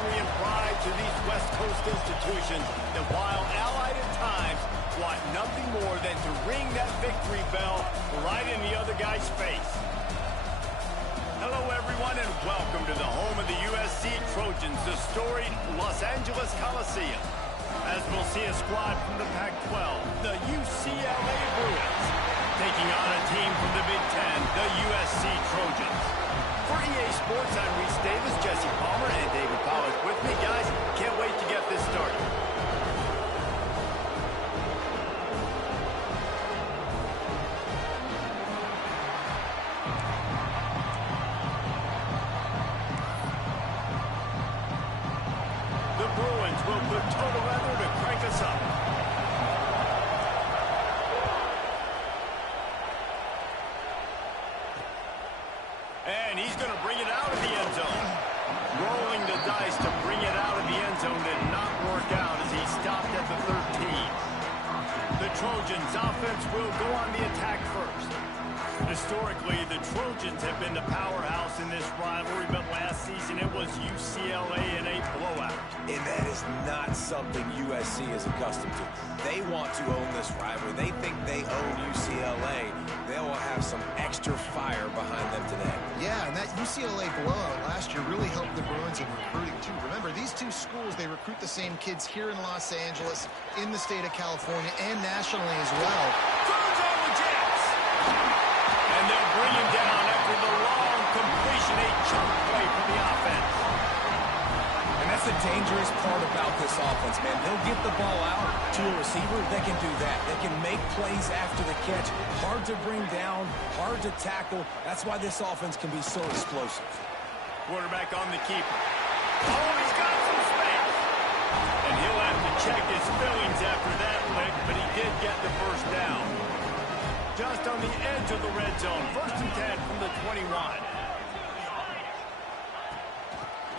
history and pride to these West Coast institutions that, while allied at times, want nothing more than to ring that victory bell right in the other guy's face. Hello, everyone, and welcome to the home of the USC Trojans, the storied Los Angeles Coliseum. As we'll see a squad from the Pac-12, the UCLA Bruins, taking on a team from the Big Ten, the USC Trojans. For EA Sports, I'm Reese Davis, Jesse Palmer, and David Pollack with me. Guys, can't wait to get this started. The Bruins will put total weather to crank us up. And he's going to bring it out of the end zone. Rolling the dice to bring it out of the end zone did not work out as he stopped at the 13. The Trojans offense will go on the attack first. Historically, the Trojans have been the powerhouse in this rivalry, but last season it was UCLA in a blowout. And that is not something USC is accustomed to. They want to own this rivalry. They think they own UCLA. They will have some extra fire behind them today. Yeah, and that UCLA blowout last year really helped the Bruins in recruiting, too. Remember, these two schools, they recruit the same kids here in Los Angeles, in the state of California, and nationally as well. Throws on the Jets. And they'll bring him down after the long completion, a chunk play for the offense. And that's the dangerous part about this offense, man. They'll get the ball out to a receiver. They can do that. They can make plays after the catch. Hard to bring down, hard to tackle. That's why this offense can be so explosive. Quarterback on the keeper. Oh, he's got some space. And he'll have to check his feelings after that lick, but he did get the first down. Just on the edge of the red zone. 1st and 10 from the 21.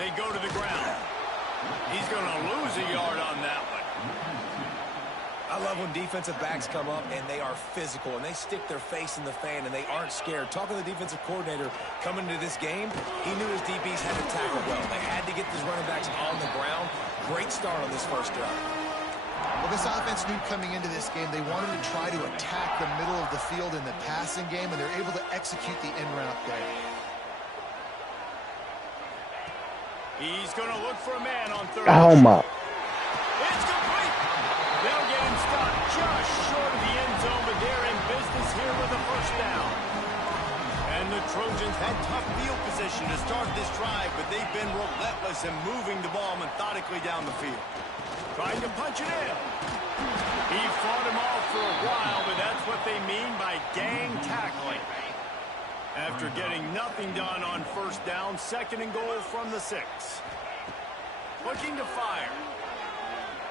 They go to the ground. He's going to lose a yard on that one. I love when defensive backs come up and they are physical and they stick their face in the fan and they aren't scared. Talking to the defensive coordinator coming into this game, he knew his DBs had to tackle well. They had to get these running backs on the ground. Great start on this first drive. Well, this offense knew coming into this game they wanted to try to attack the middle of the field in the passing game, and they're able to execute the in route there. He's going to look for a man on third. Oh, my. It's complete. They'll get him stopped just short of the end zone, but they're in business here with a first down. And the Trojans had tough field position to start this drive, but they've been relentless in moving the ball methodically down the field. Trying to punch it in. He fought him off for a while, but that's what they mean by gang tackling. After getting nothing done on first down, 2nd and goal from the 6. Looking to fire.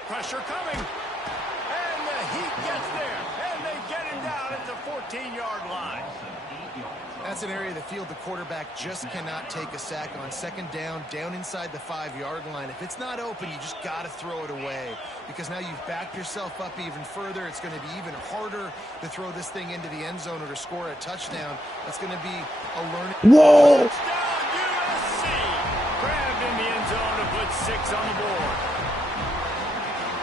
Pressure coming. And the heat gets there. And they get him down at the 14-yard line. That's an area of the field the quarterback just cannot take a sack on. 2nd down, down inside the 5-yard line. If it's not open, you just got to throw it away, because now you've backed yourself up even further. It's going to be even harder to throw this thing into the end zone or to score a touchdown. That's going to be a learning. Whoa! Touchdown USC! Grabbed in the end zone to put 6 on the board.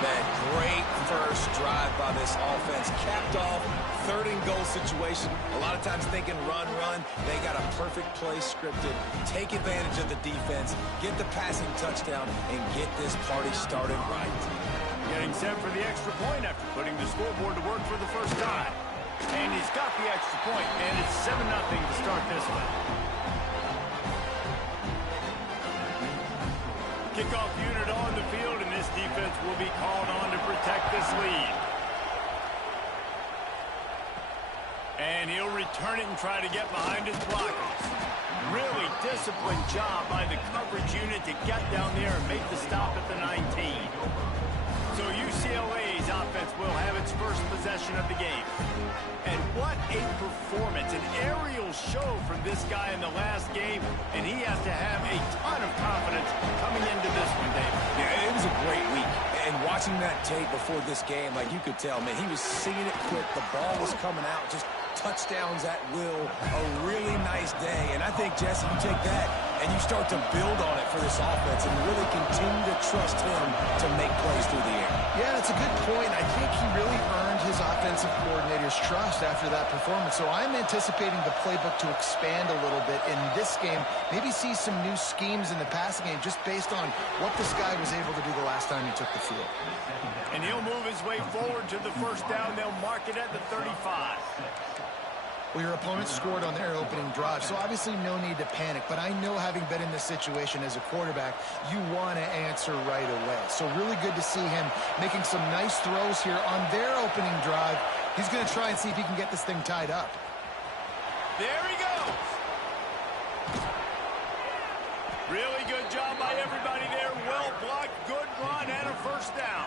Man, great first drive by this offense. Capped off, 3rd and goal situation. A lot of times thinking run, run. They got a perfect play scripted. Take advantage of the defense, get the passing touchdown, and get this party started right. Getting set for the extra point after putting the scoreboard to work for the first time. And he's got the extra point, and it's 7-0 to start this one. Kickoff unit on the field, and this defense will be called on to protect this lead. And he'll return it and try to get behind his blockers. Really disciplined job by the coverage unit to get down there and make the stop at the 19. So UCLA's offense will have its first possession of the game. And what a performance, an aerial show from this guy in the last game, and he has to have a ton of confidence coming into this one, David. Yeah, it was a great week. And watching that tape before this game, like you could tell, man, he was seeing it quick. The ball was coming out, just touchdowns at will. A really nice day. And I think, Jesse, you take that, And you start to build on it for this offense and really continue to trust him to make plays through the air. Yeah, that's a good point. I think he really earned his offensive coordinator's trust after that performance. So I'm anticipating the playbook to expand a little bit in this game. Maybe see some new schemes in the passing game just based on what this guy was able to do the last time he took the field. And he'll move his way forward to the first down. They'll mark it at the 35. Well, your opponent scored on their opening drive, so obviously no need to panic. But I know, having been in this situation as a quarterback, you want to answer right away. So really good to see him making some nice throws here on their opening drive. He's going to try and see if he can get this thing tied up. There he goes. Really good job by everybody there. Well blocked, good run, and a first down.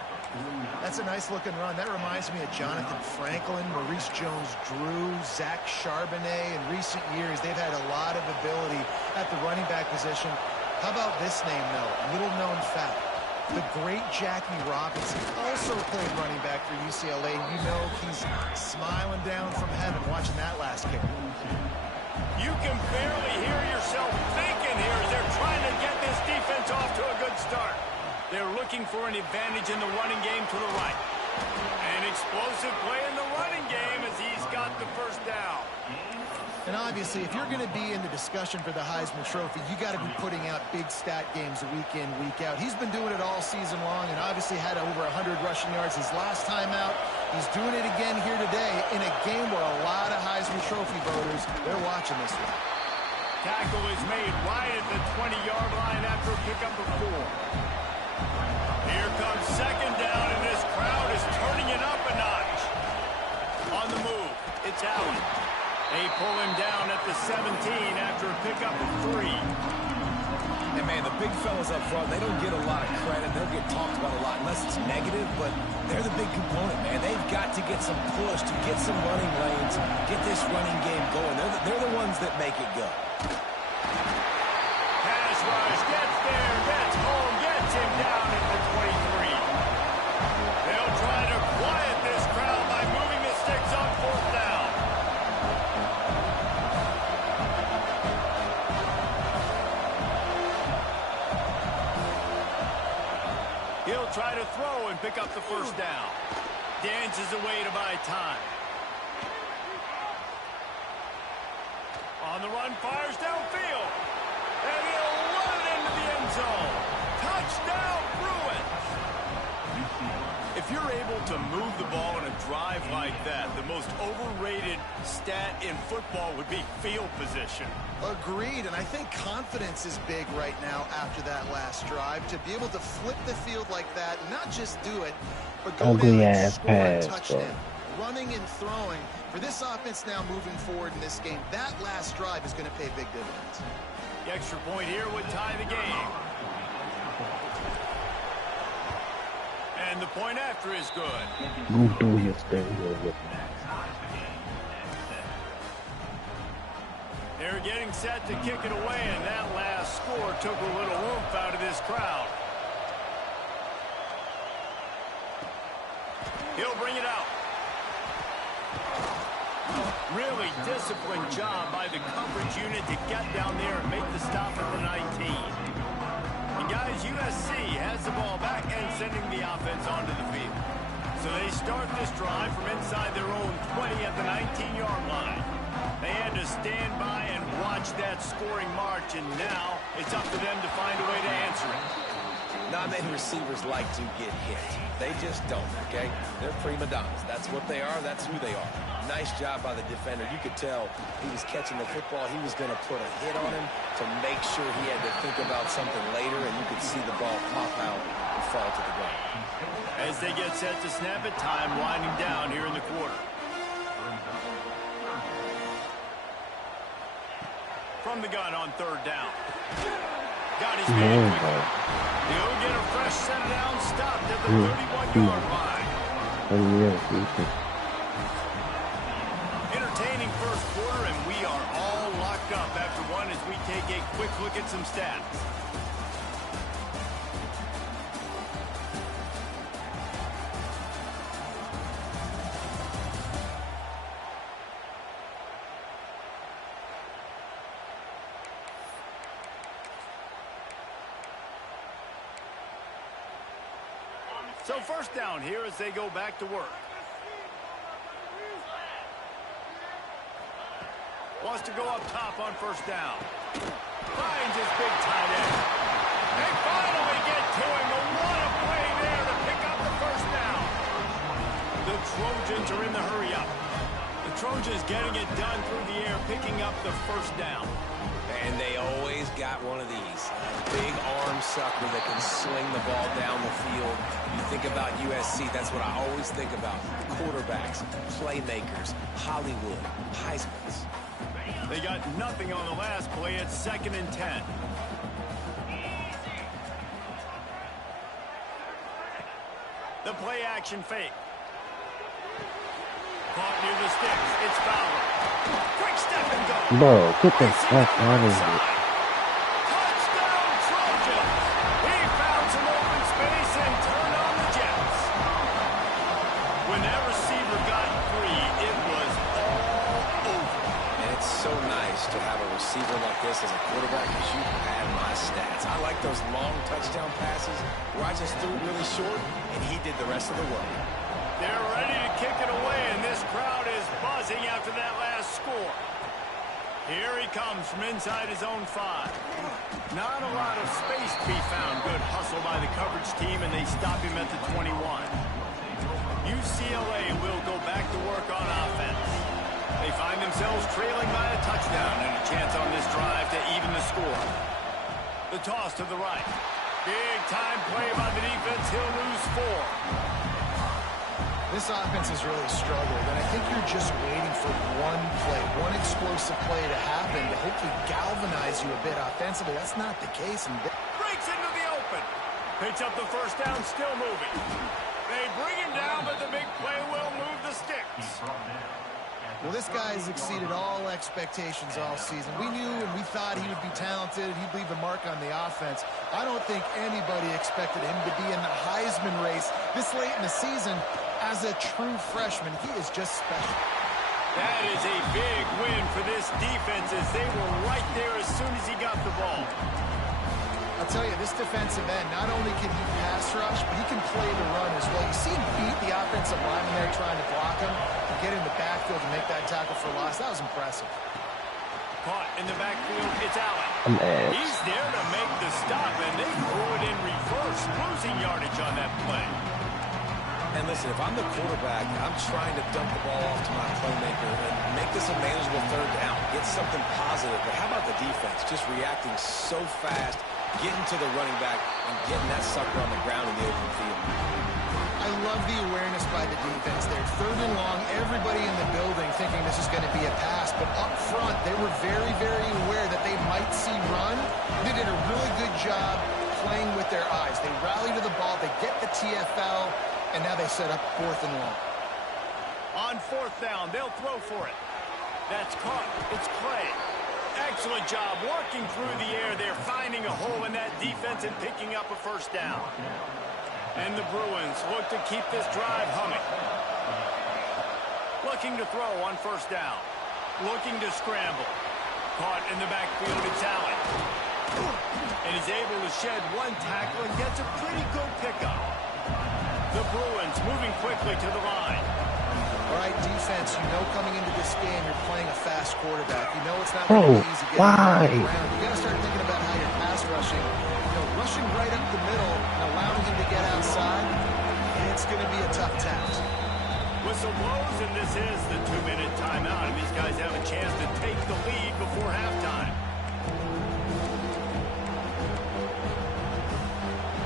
That's a nice-looking run. That reminds me of Jonathan Franklin, Maurice Jones-Drew, Zach Charbonnet. In recent years, they've had a lot of ability at the running back position. How about this name, though? Little-known fact. The great Jackie Robinson also played running back for UCLA. You know he's smiling down from heaven watching that last kick. You can barely hear yourself thinking here as they're trying to get this defense off to a good start. They're looking for an advantage in the running game to the right. An explosive play in the running game as he's got the first down. And obviously, if you're going to be in the discussion for the Heisman Trophy, you got to be putting out big stat games week in, week out. He's been doing it all season long and obviously had over 100 rushing yards his last time out. He's doing it again here today in a game where a lot of Heisman Trophy voters, they're watching this one. Tackle is made right at the 20-yard line after a pickup of 4. Here comes second down, and this crowd is turning it up a notch. On the move, it's Allen. They pull him down at the 17 after a pickup of 3. And, man, the big fellas up front, they don't get a lot of credit. They'll get talked about a lot unless it's negative, but they're the big component, man. They've got to get some push to get some running lanes, get this running game going. They're the ones that make it go. Pass rush, gets there, gets home, gets him down at the 23. They'll try to quiet this crowd by moving the sticks on fourth down. He'll try to throw and pick up the first down. Dances away to buy time. On the run, fires downfield. And he'll run it into the end zone. Touchdown, Bruins! If you're able to move the ball in a drive like that, the most overrated stat in football would be field position. Agreed, and I think confidence is big right now after that last drive. To be able to flip the field like that, not just do it, but go down and score a touchdown. Running and throwing. For this offense now moving forward in this game, that last drive is going to pay big dividends. The extra point here would tie the game. And the point after is good. They're getting set to kick it away, and that last score took a little oomph out of this crowd. He'll bring it out. Really disciplined job by the coverage unit to get down there and make the stop at the 19. And guys, USC has the ball back and sending the offense onto the field. So they start this drive from inside their own 20 at the 19-yard line. They had to stand by and watch that scoring march, and now it's up to them to find a way to answer it. Not many receivers like to get hit. They just don't, okay? They're prima donnas. That's what they are. That's who they are. Nice job by the defender. You could tell he was catching the football. He was going to put a hit on him to make sure he had to think about something later, and you could see the ball pop out and fall to the ground. As they get set to snap it, time winding down here in the quarter. From the gun on third down. Got his man quickly. He'll get a fresh set down, stopped at the 31-yard line. Entertaining first quarter, and we are all locked up after one as we take a quick look at some stats. So first down here as they go back to work. Wants to go up top on first down. Finds his big tight end. They finally get to him. And what a play there to pick up the first down. The Trojans are in the hurry up. The Trojans getting it done through the air, picking up the first down. And they always got one of these. A big arm sucker that can sling the ball down the field. You think about USC, that's what I always think about. Quarterbacks, playmakers, Hollywood, Heismans. They got nothing on the last play. It's 2nd and 10. The play action fake. Caught near the sticks. It's Fowler. Quick step and go. Bro, get the fuck out of here. Touchdown Trojans. He found some open space and turned on the Jets. When that receiver got free, it was all over. And it's so nice to have a receiver like this as a quarterback because you pad my stats. I like those long touchdown passes where I just threw it really short and he did the rest of the work. They're ready to kick it away, and this crowd is buzzing after that last score. Here he comes from inside his own 5. Not a lot of space to be found. Good hustle by the coverage team, and they stop him at the 21. UCLA will go back to work on offense. They find themselves trailing by a touchdown and a chance on this drive to even the score. The toss to the right. Big time play by the defense. He'll lose 4. This offense has really struggled, and I think you're just waiting for one play, one explosive play to happen to hopefully galvanize you a bit offensively. That's not the case. And breaks into the open. Picks up the first down, still moving. They bring him down, but the big play will move the sticks. Well, this guy's exceeded all expectations all season. We knew and we thought he would be talented. He'd leave a mark on the offense. I don't think anybody expected him to be in the Heisman race this late in the season. As a true freshman, he is just special. That is a big win for this defense as they were right there as soon as he got the ball. I'll tell you, this defensive end, not only can he pass rush, but he can play the run as well. You see him beat the offensive lineman there trying to block him and get in the backfield and make that tackle for loss. That was impressive. Caught in the backfield, it's Allen. He's there to make the stop, and they threw it in reverse, losing yardage on that play. And listen, if I'm the quarterback, I'm trying to dump the ball off to my playmaker and make this a manageable third down, get something positive. But how about the defense just reacting so fast, getting to the running back, and getting that sucker on the ground in the open field? I love the awareness by the defense there. 3rd and long, everybody in the building thinking this is going to be a pass. But up front, they were very, very aware that they might see run. They did a really good job playing with their eyes. They rally to the ball, they get the TFL, and now they set up 4th and long. On 4th down, they'll throw for it. That's caught. It's Clay. Excellent job working through the air. They're finding a hole in that defense and picking up a first down. And the Bruins look to keep this drive humming. Looking to throw on first down. Looking to scramble. Caught in the backfield, it's Allen. And he's able to shed one tackle and gets a pretty good pickup. The Bruins moving quickly to the line. All right, defense, you know coming into this game you're playing a fast quarterback. You know it's not going to be easy getting why? around. You got to start thinking about how you're pass rushing. You know, rushing right up the middle and allowing him to get outside, it's going to be a tough task. Whistle blows, and this is the 2-minute timeout, and these guys have a chance to take the lead before halftime.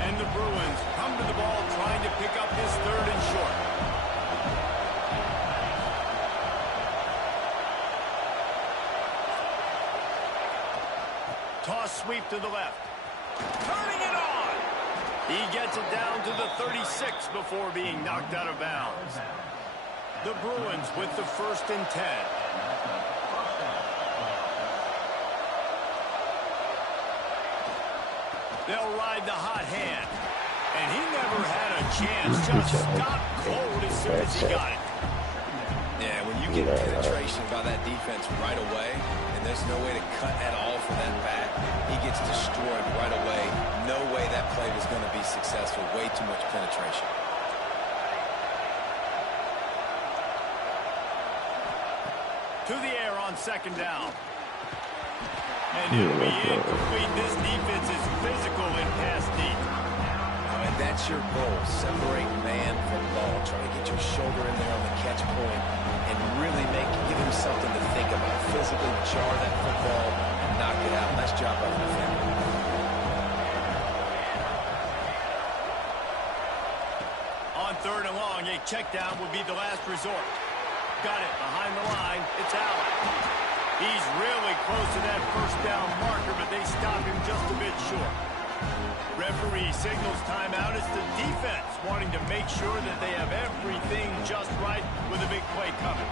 And the Bruins come to the ball trying to pick up this 3rd and short. Toss sweep to the left. Turning it on. He gets it down to the 36 before being knocked out of bounds. The Bruins with the 1st and 10. They'll ride the hot hand. And he never had a chance. Just stopped cold as soon as he got it. Yeah, when you get penetration by that defense right away, and there's no way to cut at all for that back, he gets destroyed right away. No way that play was going to be successful. Way too much penetration. To the air on second down. And it'll be incomplete. This defense is physical in pass deep. And that's your goal. Separate man from ball. Try to get your shoulder in there on the catch point and really give him something to think about. Physically jar that football and knock it out. Nice job by the defender. On third and long, a check down would be the last resort. Got it behind the line. It's Allen. He's really close to that first down marker, but they stop him just a bit short. Referee signals timeout. It's the defense wanting to make sure that they have everything just right with a big play coming.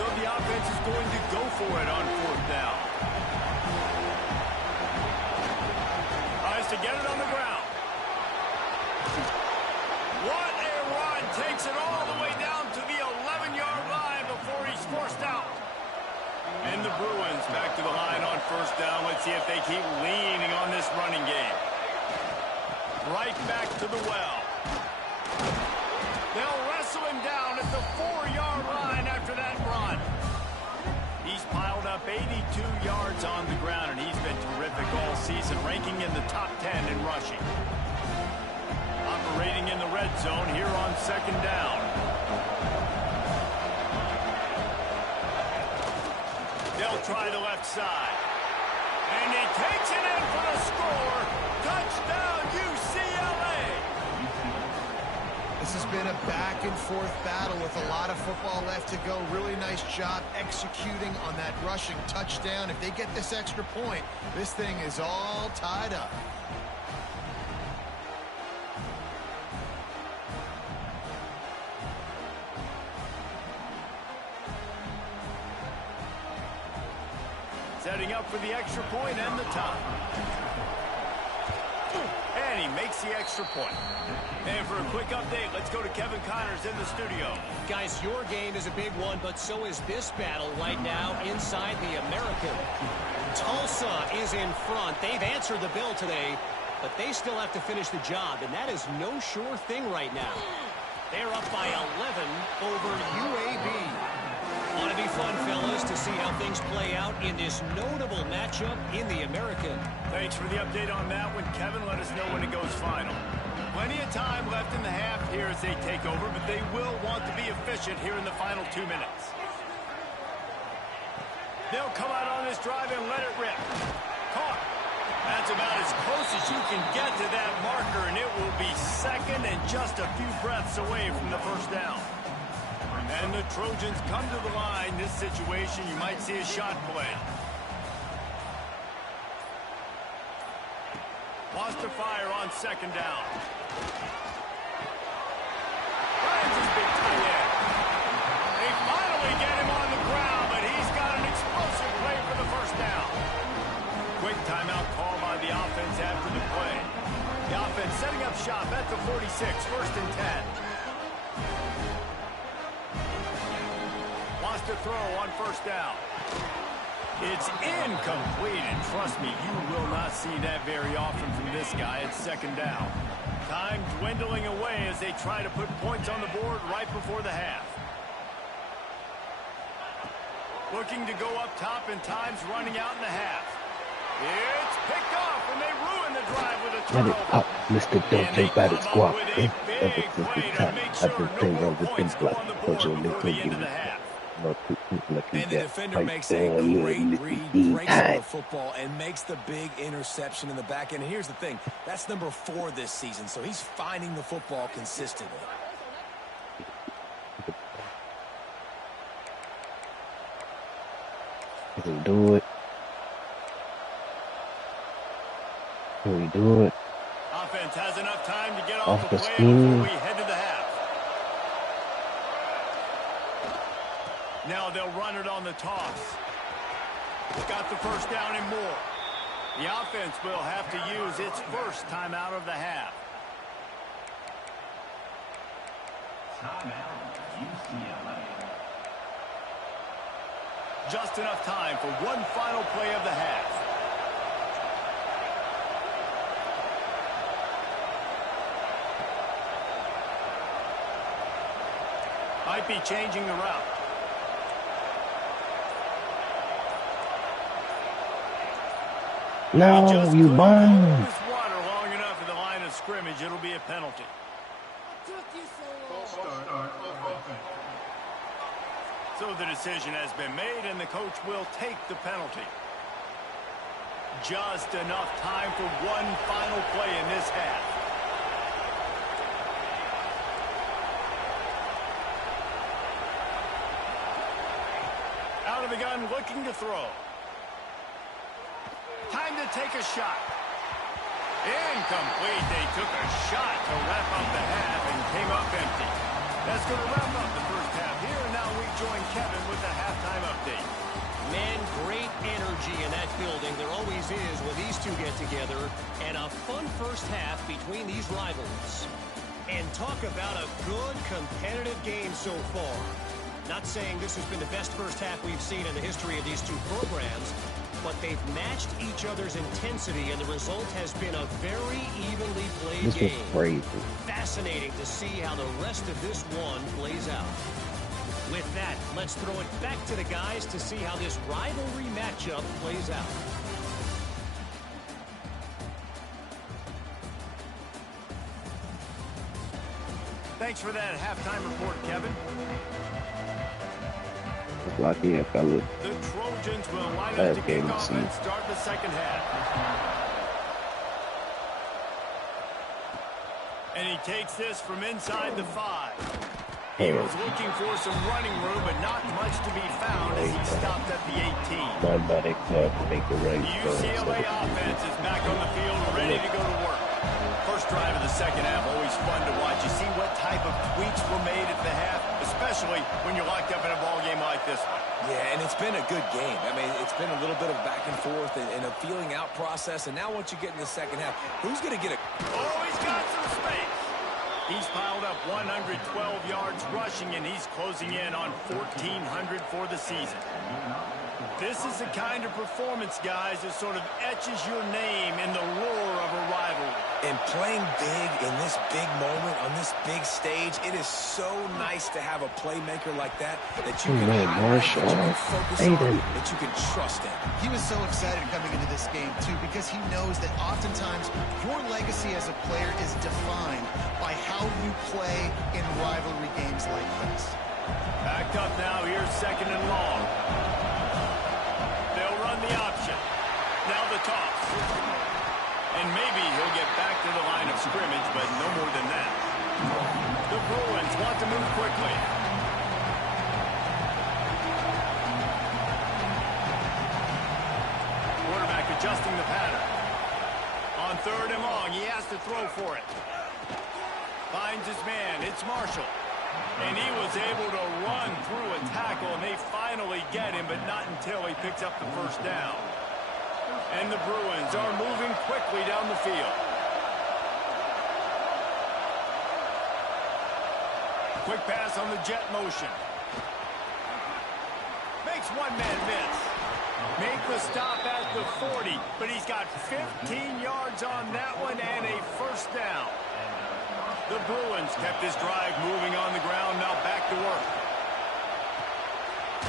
So the offense is going to go for it on fourth down. Tries to get it on the ground. What a run. Takes it all the way down to the 11-yard line before he's forced out. And the Bruins back to the line on first down. Let's see if they keep leaning on this running game. Right back to the well. They'll wrestle him down at the 4-yard line after that run. He's piled up 82 yards on the ground, and he's been terrific all season, ranking in the top 10 in rushing. Operating in the red zone here on second down. They'll try the left side. And he takes it in for the score. Touchdown, UCLA. This has been a back-and-forth battle with a lot of football left to go. Really nice job executing on that rushing touchdown. If they get this extra point, this thing is all tied up. Setting up for the extra point and the time. And he makes the extra point. And for a quick update, let's go to Kevin Connors in the studio. Guys, your game is a big one, but so is this battle right now inside the American. Tulsa is in front. They've answered the bell today, but they still have to finish the job, and that is no sure thing right now. They're up by 11 over UAB. Ought to be fun, fellas, to see how things play out in this notable matchup in the American. Thanks for the update on that one, Kevin. Let us know when it goes final. Plenty of time left in the half here as they take over, but they will want to be efficient here in the final 2 minutes. They'll come out on this drive and let it rip. Caught. That's about as close as you can get to that marker, and it will be second and just a few breaths away from the first down. And the Trojans come to the line. This situation, you might see a shot play. Lost to fire on second down. Finds his big tight end. They finally get him on the ground, but he's got an explosive play for the first down. Quick timeout call by the offense after the play. The offense setting up shop at the 46, first and 10. To throw on first down. It's incomplete, and trust me, you will not see that very often from this guy at second down. Time dwindling away as they try to put points on the board right before the half. Looking to go up top, and time's running out in the half. It's picked off, and they ruin the drive with a Let it turnover. pop, Mr. Don't Bad Squad. Big Ever since play the to time make I've sure been no playing more on the points things go like on the because board of before the end of the the half. And the defender makes a great read, breaks on the football, and makes the big interception in the back end. Here's the thing. That's number 4 this season, so he's finding the football consistently. Can we do it? Can we do it? Offense has enough time to get off Off the the play scheme. before we head to the half. Now they'll run it on the toss. Got the first down and more. The offense will have to use its first timeout of the half. Just enough time for one final play of the half. Might be changing the route. No, you bum. Water long enough at the line of scrimmage, it'll be a penalty. So the decision has been made, and the coach will take the penalty. Just enough time for one final play in this half. Out of the gun, looking to throw. Time to take a shot. Incomplete. They took a shot to wrap up the half and came up empty. That's going to wrap up the first half here, and now we join Kevin with the halftime update. Man, great energy in that building. There always is when these two get together. And a fun first half between these rivals. And talk about a good competitive game so far. Not saying this has been the best first half we've seen in the history of these two programs, but they've matched each other's intensity, and the result has been a very evenly played This was game. crazy. Fascinating to see how the rest of this one plays out. With that, let's throw it back to the guys to see how this rivalry matchup plays out. Thanks for that halftime report, Kevin. Lucky if I look. The Trojans will line up Last to game kick to off see. and start the second half. And he takes this from inside the 5. He Hey, was looking for some running room, but not much to be found as he stopped at the 18. nobody except to make the The race. UCLA offense is back on the field, ready to go to work. First drive of the second half, always fun to watch. You see what type of tweaks were made at the half, especially when you're locked up in a ball game like this one. Yeah, and it's been a good game. I mean, it's been a little bit of back and forth and a feeling out process. And now once you get in the second half, who's going to get it? Oh, he's got some space. He's piled up 112 yards rushing, and he's closing in on 1,400 for the season. This is the kind of performance, guys, that sort of etches your name in the lore of a rivalry. And playing big in this big moment on this big stage, it is so nice to have a playmaker like that that you can Man, highlight, Marshall. that you can focus on, that you can trust in. He was so excited coming into this game, too, because he knows that oftentimes your legacy as a player is defined by how you play in rivalry games like this. Backed up now, here's second and long. They'll run the option. Now the toss. And maybe he'll get back to the line of scrimmage, but no more than that. The Bruins want to move quickly. Quarterback adjusting the pattern. On third and long, he has to throw for it. Finds his man. It's Marshall. And he was able to run through a tackle, and they finally get him, but not until he picks up the first down. And the Bruins are moving quickly down the field. Quick pass on the jet motion. Makes one man miss. Make the stop at the 40, but he's got 15 yards on that one and a first down. The Bruins kept this drive moving on the ground, now back to work.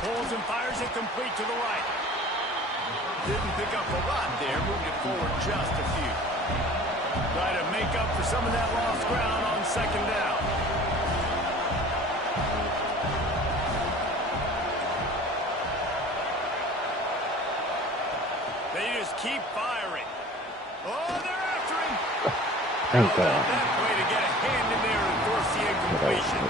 Pulls and fires it complete to the right. Didn't pick up a lot there, moved it forward just a few. Try to make up for some of that lost ground on second down. They just keep firing. Oh, they're after him. Thank God. That way to get a hand in there and force the incompletion.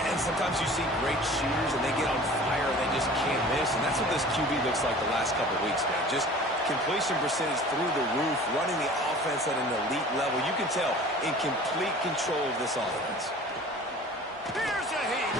And sometimes you see great shooters and they get on fire and they just can't miss. And that's what this QB looks like the last couple of weeks, man. Just completion percentage through the roof, running the offense at an elite level. You can tell in complete control of this offense. Here's a heat.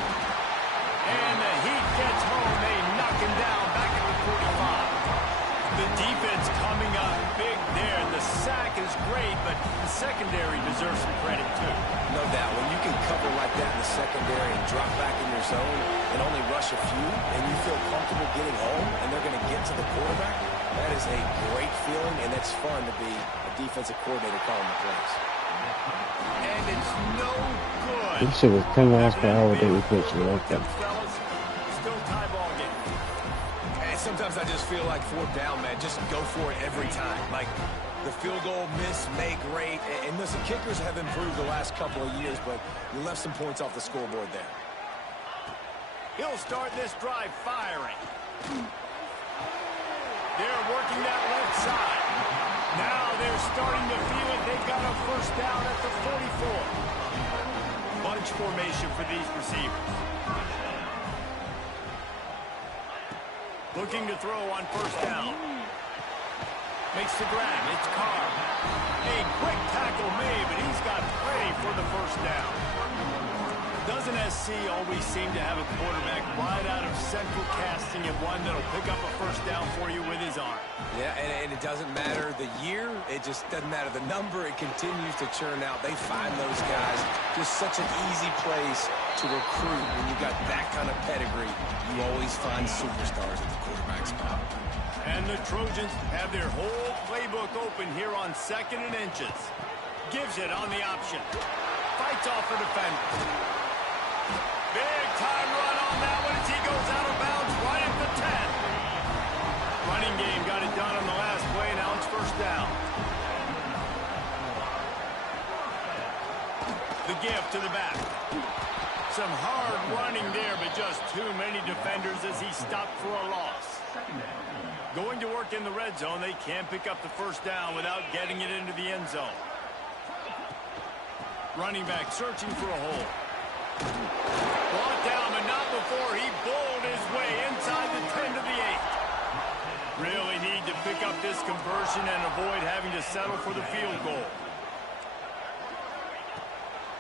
And the Heat gets home. They knock him down back at the 45. The defense coming up big there. The sack is great, but the secondary deserves some credit, too. No doubt. When you can cover like that in the secondary and drop back in your zone and only rush a few, and you feel comfortable getting home, and they're going to get to the quarterback, that is a great feeling, and it's fun to be a defensive coordinator calling the plays. And it's no good. This shit was 10 miles per hour. They were pushing like that. Fellas, still tie ball game. And sometimes Sometimes I just feel like fourth down, man, just go for it every time. Like, the field goal miss, make great. And listen, kickers have improved the last couple of years, but you left some points off the scoreboard there. He'll start this drive firing. They're working that left side. Now they're starting to feel it. They've got a first down at the 44. Bunch formation for these receivers. Looking to throw on first down. Makes the grab. It's Carr. A quick tackle made, but he's got plenty for the first down. Doesn't SC always seem to have a quarterback right out of central casting and one that'll pick up a first down for you with his arm? Yeah, and it doesn't matter the year. It just doesn't matter the number. It continues to churn out. They find those guys. Just such an easy place to recruit. When you've got that kind of pedigree, you always find superstars at the quarterback spot. And the Trojans have their whole playbook open here on 2nd and inches. Gives it on the option. Fights off a defender. Big time run on that one as he goes out of bounds right at the 10. Running game got it done on the last play. Now it's first down. The give to the back. Some hard running there, but just too many defenders as he stopped for a loss. Going to work in the red zone. They can't pick up the first down without getting it into the end zone. Running back searching for a hole. Brought down, but not before he bowled his way inside the 10 to the 8. Really need to pick up this conversion and avoid having to settle for the field goal.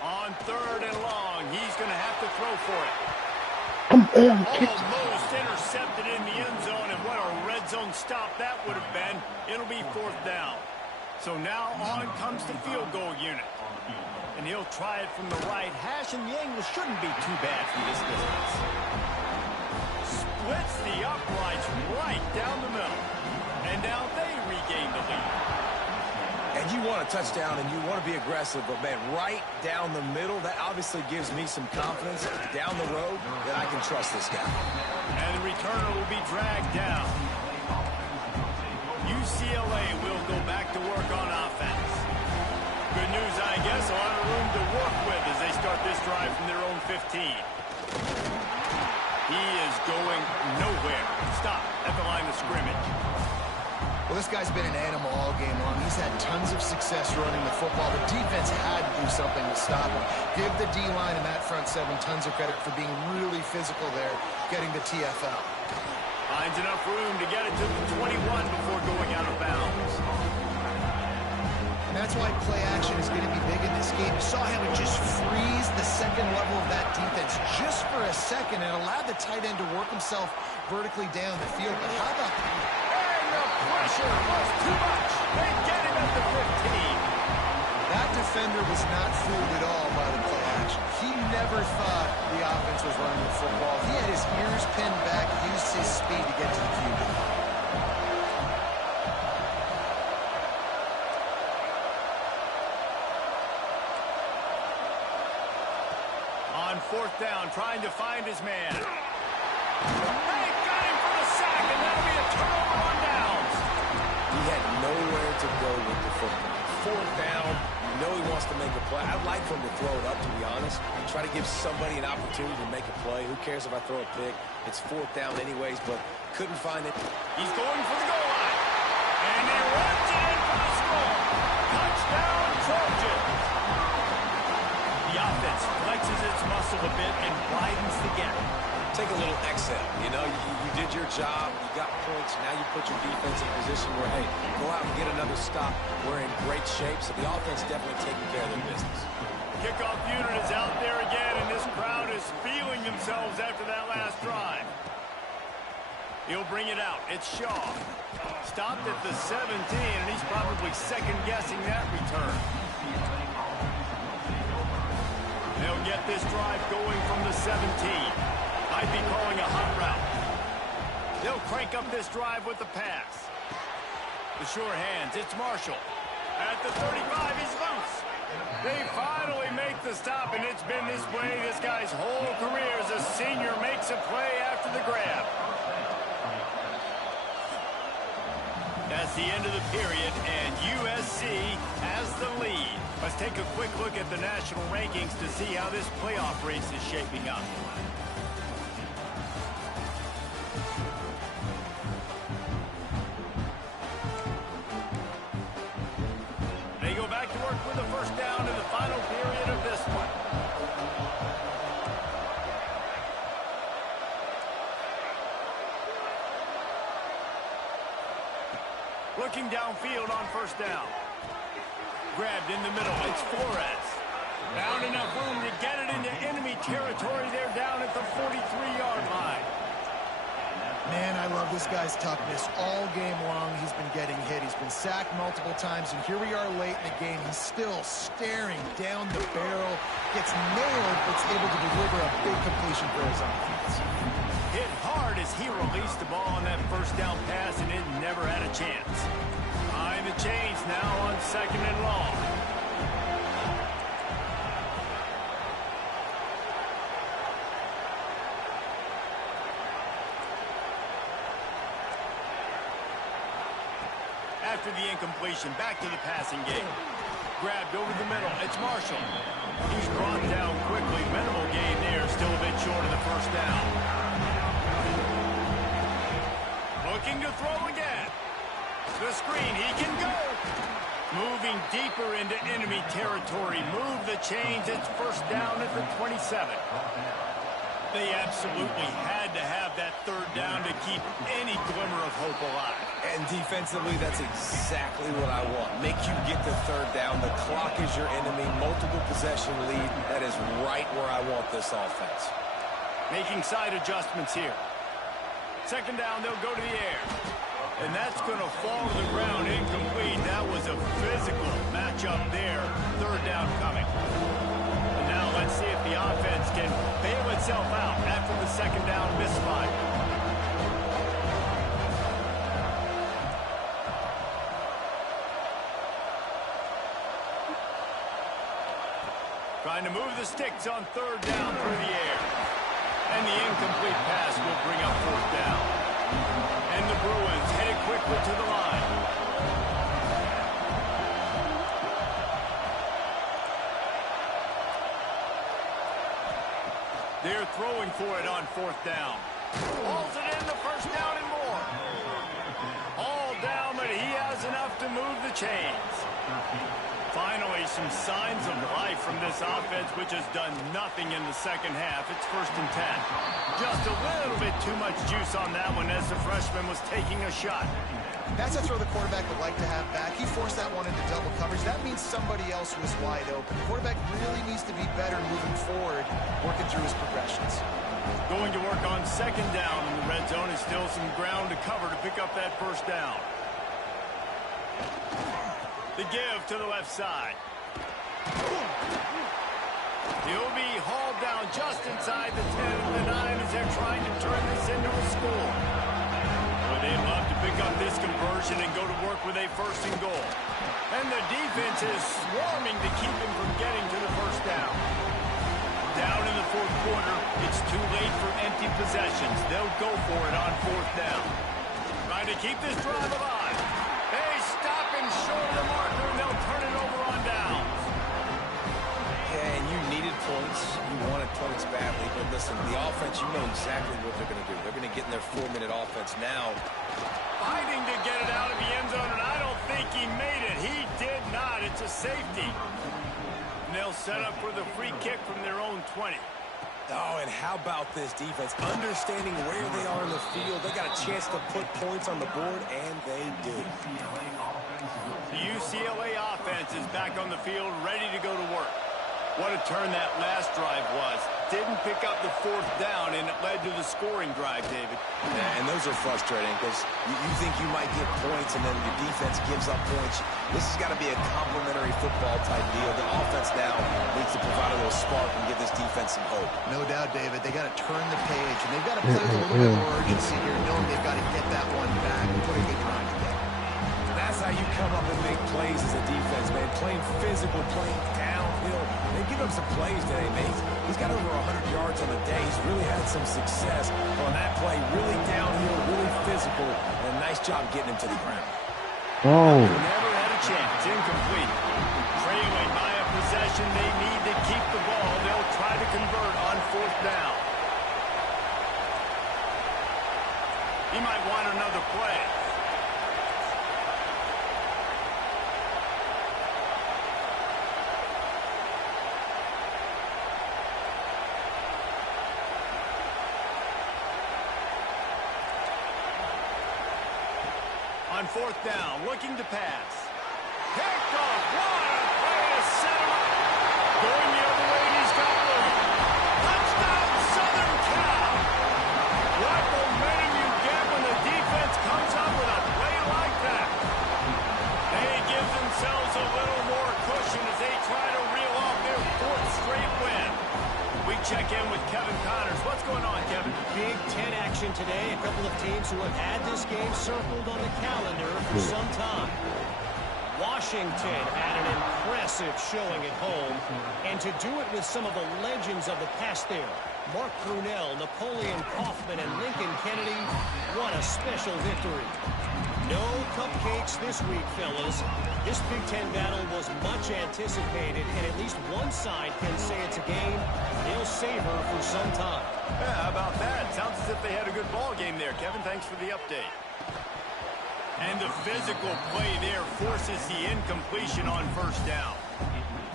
On 3rd and long, he's going to have to throw for it. Almost intercepted in the end zone, and what a red zone stop that would have been. It'll be 4th down. So now on comes the field goal unit. And he'll try it from the right hash, and the angle shouldn't be too bad from this distance. Splits the uprights right down the middle. And now they regain the lead. And you want a touchdown, and you want to be aggressive, but, man, right down the middle, that obviously gives me some confidence down the road that I can trust this guy. And the returner will be dragged down. UCLA will go back to work on offense. Good news, I guess, a lot of room to work with as they start this drive from their own 15. He is going nowhere. Stop at the line of scrimmage. Well, this guy's been an animal all game long. He's had tons of success running the football. The defense had to do something to stop him. Give the D-line and that front 7 tons of credit for being really physical there, getting the TFL. Finds enough room to get it to the 21 before going out of bounds. And that's why play action is going to be big in this game. You saw him just freeze the second level of that defense just for a second and allowed the tight end to work himself vertically down the field. But how about that? And the pressure was too much. They get him at the 15. That defender was not fooled at all by the play action. He never thought the offense was running the football. He had his ears pinned back, used his speed to get to the QB. On 4th down, trying to find his man. They got him for the sack, and that'll be a turnover on downs. He had nowhere to go with the football. 4th down, you know he wants to make a play. I'd like for him to throw it up, to be honest. Try to give somebody an opportunity to make a play. Who cares if I throw a pick? It's 4th down anyways, but couldn't find it. He's going for the goal line. And he runs it in for the score. Touchdown, Trojans. The offense flexes its muscle a bit and widens the gap. Take a little exhale. You know, you did your job. You got points. Now you put your defense in a position where, hey, go out and get another stop. We're in great shape, so the offense definitely taking care of their business. Kickoff unit is out there again, and this crowd is feeling themselves after that last drive. He'll bring it out. It's Shaw. Stopped at the 17, and he's probably second-guessing that return. They'll get this drive going from the 17. Might be calling a hot route. They'll crank up this drive with the pass. The sure hands, it's Marshall. At the 35, he's loose. They finally make the stop, and it's been this way this guy's whole career as a senior makes a play after the grab. That's the end of the period, and USC has the lead. Let's take a quick look at the national rankings to see how this playoff race is shaping up. They go back to work with the first down in the final period of this one. Looking downfield on first down. Grabbed in the middle. It's Flores. Found enough room to get it into enemy territory. They're down at the 43-yard line. Man, I love this guy's toughness. All game long, he's been getting hit. He's been sacked multiple times, and here we are late in the game. He's still staring down the barrel. Gets nailed, but's able to deliver a big completion for his offense. Hit hard as he released the ball on that first down pass, and it never had a chance. Behind the chains now on second and long. After the incompletion, back to the passing game. Grabbed over the middle. It's Marshall. He's brought down quickly. Minimal gain there. Still a bit short of the first down. Looking to throw again. The screen. He can go. Moving deeper into enemy territory. Move the chains. It's first down at the 27. They absolutely had to have that third down to keep any glimmer of hope alive. And defensively, that's exactly what I want. Make you get the third down. The clock is your enemy. Multiple possession lead. That is right where I want this offense. Making side adjustments here. Second down, they'll go to the air. And that's going to fall to the ground incomplete. That was a physical matchup there. Third down coming. And now let's see if the offense can bail itself out after the second down misfire. Trying to move the sticks on third down through the air. And the incomplete pass will bring up fourth down. And the Bruins headed quickly to the line. They're throwing for it on fourth down. Hauls it in the first down and more. All down, but he has enough to move the chains. Finally, some signs of life from this offense, which has done nothing in the second half. It's first and 10. Just a little bit too much juice on that one as the freshman was taking a shot. That's a throw the quarterback would like to have back. He forced that one into double coverage. That means somebody else was wide open. The quarterback really needs to be better moving forward, working through his progressions. Going to work on second down in the red zone. Is still some ground to cover to pick up that first down. The give to the left side. He'll be hauled down just inside the 10 of the 9 as they're trying to turn this into a score. Well, they'd love to pick up this conversion and go to work with a first and goal. And the defense is swarming to keep him from getting to the first down. Down in the fourth quarter, it's too late for empty possessions. They'll go for it on fourth down. Trying to keep this drive alive. They stop him short of the marker, and they'll turn it over on downs. Yeah, and you needed points. You wanted points badly. But listen, the offense, you know exactly what they're going to do. They're going to get in their 4-minute offense now. Fighting to get it out of the end zone, and I don't think he made it. He did not. It's a safety. And they'll set up for the free kick from their own 20. Oh, and how about this defense? Understanding where they are in the field. They got a chance to put points on the board, and they do. The UCLA offense is back on the field, ready to go to work. What a turn that last drive was. Didn't pick up the fourth down, and it led to the scoring drive, David. Yeah, and those are frustrating because you think you might get points, and then your defense gives up points. This has got to be a complementary football type deal. The offense now needs to provide a little spark and give this defense some hope. No doubt, David. They got to turn the page, and they've got to play with a little bit more urgency here, knowing they've got to get that one back and put a good drive together. That's how you come up and make plays as a defense, man. Playing physical, playing downhill. They give him some plays today, man. He's got over 100 yards on the day. He's really had some success on that play. Really downhill, really physical, and a nice job getting him to the ground. Oh. Never had a chance. Incomplete. Trailing by a possession. They need to keep the ball. They'll try to convert on 4th down. He might want another play. On 4th down, looking to pass. Picked off. What a way to set him up. Going the other way, and he's got room. Touchdown, Southern Cal. What momentum you get when the defense comes up with a play like that. They give themselves a little more cushion as they try to reel off their 4th straight win. We check in with Kevin Connors. What's going on, Kevin? Big Ten action today. A couple of teams who have had this game circled on the calendar for some time. Washington had an impressive showing at home, and to do it with some of the legends of the past there. Mark Brunell, Napoleon Kaufman, and Lincoln Kennedy. What a special victory. No cupcakes this week, fellas. This Big Ten battle was much anticipated, and at least one side can say it's a game they'll savor for some time. Yeah, how about that? Sounds as if they had a good ball game there, Kevin. Thanks for the update. And the physical play there forces the incompletion on 1st down.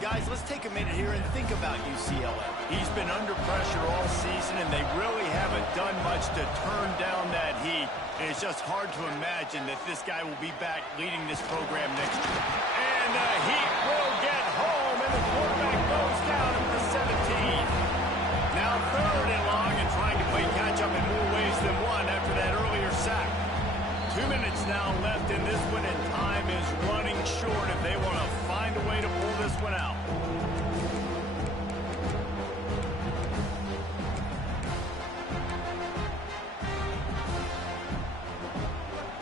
Guys, let's take a minute here and think about UCLA. He's been under pressure all season, and they really haven't done much to turn down that heat. And it's just hard to imagine that this guy will be back leading this program next year. And the heat will get home, and the quarterback goes down at the 17. Now 3rd and long, and trying to play catch-up in more ways than one after that earlier sack. 2 minutes now left in this one, and time is running short if they want to find a way to pull this one out.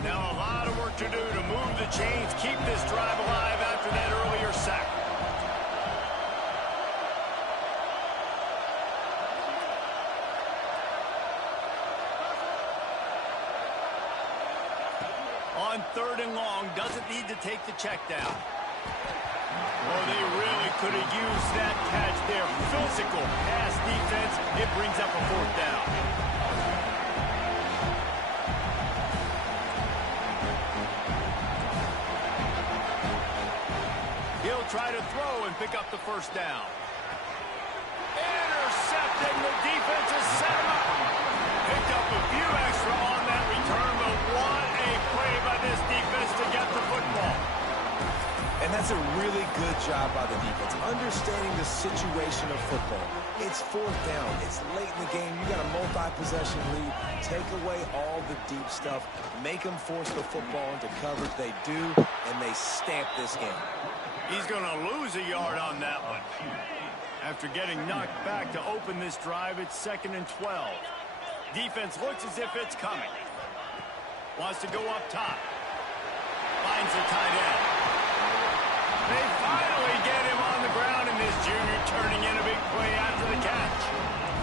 Now a lot of work to do to move the chains, keep this drive alive after that earlier sack. On 3rd and long, doesn't need to take the check down. Oh, they really could have used that catch there. Physical pass defense. It brings up a 4th down. He'll try to throw and pick up the 1st down. Intercepting. The defense has set him up. Picked up a few extra on that return, but what a play by this defense to get the football. And that's a really good job by the defense, understanding the situation of football. It's 4th down. It's late in the game. You got a multi-possession lead. Take away all the deep stuff. Make them force the football into coverage. They do, and they stamp this game. He's going to lose a yard on that one. After getting knocked back to open this drive, it's 2nd and 12. Defense looks as if it's coming. Wants to go up top. Finds the tight end. They finally get him on the ground, and this junior turning in a big play after the catch.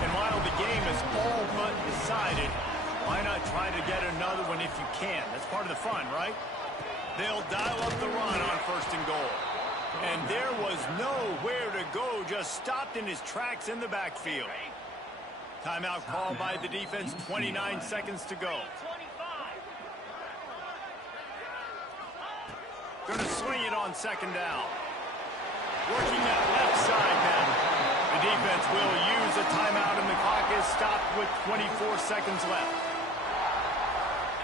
And while the game is all but decided, why not try to get another one if you can? That's part of the fun, right? They'll dial up the run on 1st and goal. And there was nowhere to go, just stopped in his tracks in the backfield. Timeout called by the defense, 29 seconds to go. Going to swing it on 2nd down. Working that left side now. The defense will use a timeout, and the clock is stopped with 24 seconds left.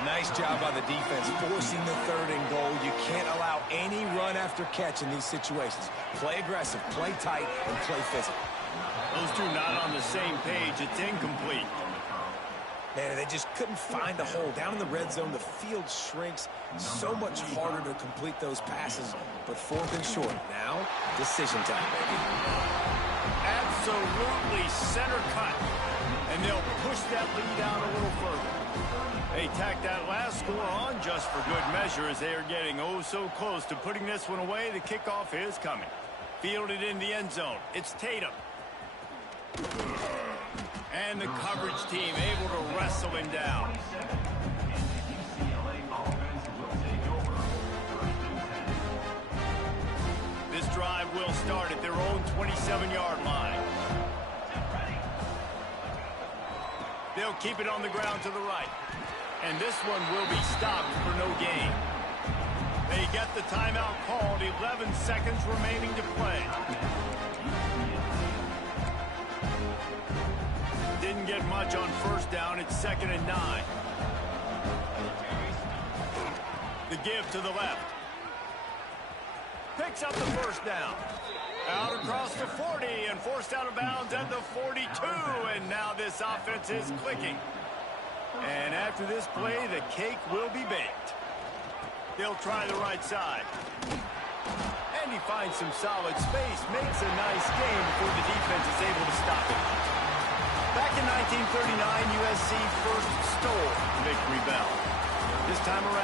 Nice job by the defense, forcing the 3rd and goal. You can't allow any run after catch in these situations. Play aggressive, play tight, and play physical. Those two not on the same page. It's incomplete. Man, they just couldn't find a hole. Down in the red zone, the field shrinks. So much harder to complete those passes, but 4th and short. Now, decision time, baby. Absolutely center cut. And they'll push that lead out a little further. They tack that last score on just for good measure as they are getting oh so close to putting this one away. The kickoff is coming. Fielded in the end zone. It's Tatum. And the coverage team able to wrestle him down. This drive will start at their own 27-yard line. They'll keep it on the ground to the right. And this one will be stopped for no gain. They get the timeout called. 11 seconds remaining to play. Didn't get much on first down. It's 2nd and 9. The give to the left. Picks up the first down. Out across the 40 and forced out of bounds at the 42. And now this offense is clicking. And after this play, the cake will be baked. They'll try the right side. And he finds some solid space. Makes a nice game before the defense is able to stop it. Back in 1939, USC first stole the victory bell. This time around,